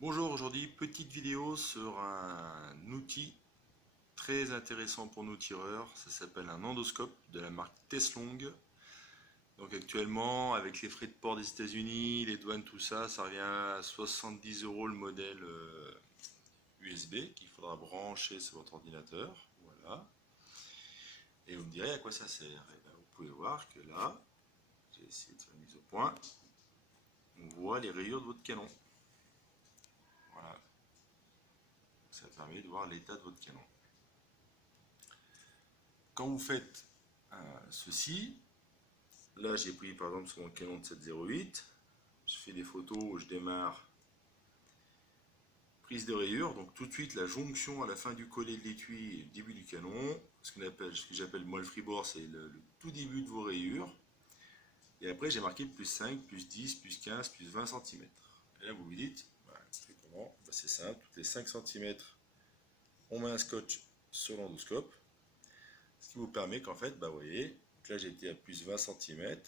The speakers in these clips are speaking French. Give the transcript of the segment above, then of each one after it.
Bonjour, aujourd'hui petite vidéo sur un outil très intéressant pour nos tireurs. Ça s'appelle un endoscope de la marque Teslong. Donc actuellement, avec les frais de port des États-Unis, les douanes, tout ça, ça revient à 70 € le modèle USB qu'il faudra brancher sur votre ordinateur. Voilà. Et vous me direz à quoi ça sert. Et bien, vous pouvez voir que là, j'ai essayé de faire une mise au point. On voit les rayures de votre canon. Voilà. Ça permet de voir l'état de votre canon. Quand vous faites ceci, là j'ai pris par exemple sur mon canon de 708, je fais des photos où je démarre prise de rayure, donc tout de suite la jonction à la fin du collet de l'étui et le début du canon, ce que j'appelle moi le freeboard, c'est le tout début de vos rayures, et après j'ai marqué plus 5, plus 10, plus 15, plus 20 cm. Et là vous vous dites, c'est comment? C'est simple, toutes les 5 cm on met un scotch sur l'endoscope, ce qui vous permet qu'en fait, vous voyez, donc là j'étais à plus 20 cm,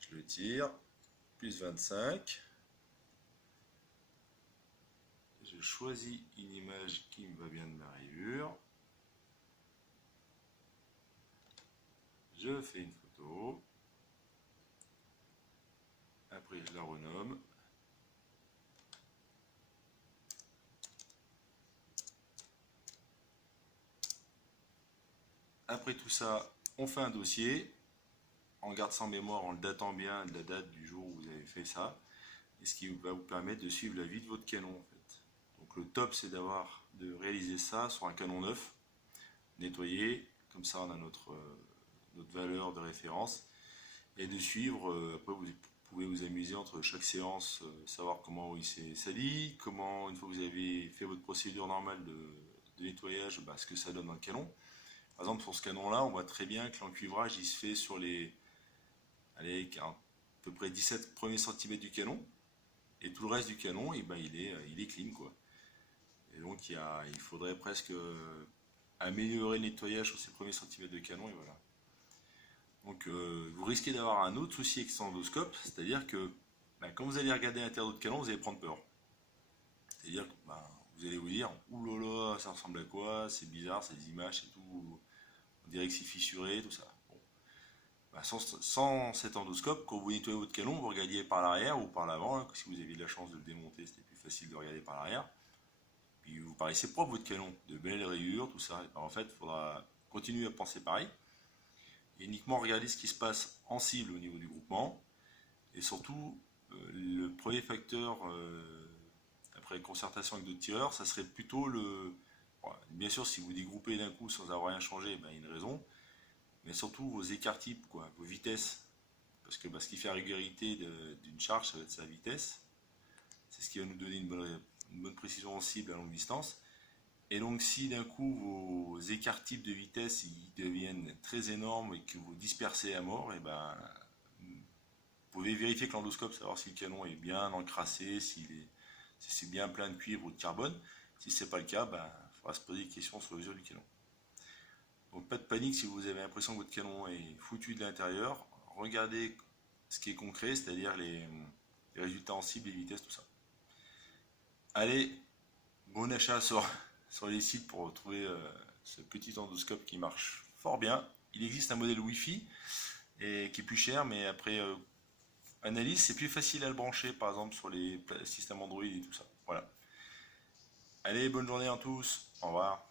je le tire, plus 25, je choisis une image qui me va bien de ma rayure, je fais une photo, après je la renomme, après tout ça, on fait un dossier, on garde ça en mémoire en le datant bien de la date du jour où vous avez fait ça, et ce qui va vous permettre de suivre la vie de votre canon en fait. Donc le top c'est de réaliser ça sur un canon neuf, nettoyé, comme ça on a notre valeur de référence, et de suivre, après vous pouvez vous amuser entre chaque séance, savoir comment il s'est sali, comment une fois que vous avez fait votre procédure normale de nettoyage, ce que ça donne dans le canon. Par exemple sur ce canon là, on voit très bien que l'encuivrage il se fait sur les à peu près 17 premiers centimètres du canon, et tout le reste du canon, il est clean quoi. Et donc il faudrait presque améliorer le nettoyage sur ces premiers centimètres de canon, et voilà. Donc vous risquez d'avoir un autre souci avec cet endoscope, c'est-à-dire que quand vous allez regarder l'intérieur de votre canon, vous allez prendre peur. C'est-à-dire que vous allez vous dire, oulala, ça ressemble à quoi, c'est bizarre, ces images et tout, on dirait que c'est fissuré, tout ça. Bon. Sans cet endoscope, quand vous nettoyez votre canon, vous regardiez par l'arrière ou par l'avant, hein, si vous aviez de la chance de le démonter, c'était plus facile de regarder par l'arrière. Puis vous paraissez propre votre canon, de belles rayures, tout ça. En fait, il faudra continuer à penser pareil. Et uniquement regarder ce qui se passe en cible au niveau du groupement, et surtout le premier facteur après concertation avec d'autres tireurs, ça serait plutôt bien sûr si vous dégroupez d'un coup sans avoir rien changé, il y a une raison, mais surtout vos écarts types, vos vitesses, parce que ce qui fait la régularité d'une charge, ça va être sa vitesse, c'est ce qui va nous donner une bonne précision en cible à longue distance. Et donc si d'un coup vos écarts types de vitesse ils deviennent très énormes et que vous dispersez à mort, vous pouvez vérifier que l'endoscope, savoir si le canon est bien encrassé, si c'est bien plein de cuivre ou de carbone. Si ce n'est pas le cas, il faudra se poser des questions sur l'usure du canon. Donc pas de panique si vous avez l'impression que votre canon est foutu de l'intérieur. Regardez ce qui est concret, c'est-à-dire les résultats en cible, les vitesses, tout ça. Allez, bon achat sur les sites pour retrouver ce petit endoscope qui marche fort bien. Il existe un modèle Wi-Fi et qui est plus cher, mais après analyse, c'est plus facile à le brancher, par exemple sur les systèmes Android et tout ça. Voilà. Allez, bonne journée à tous. Au revoir.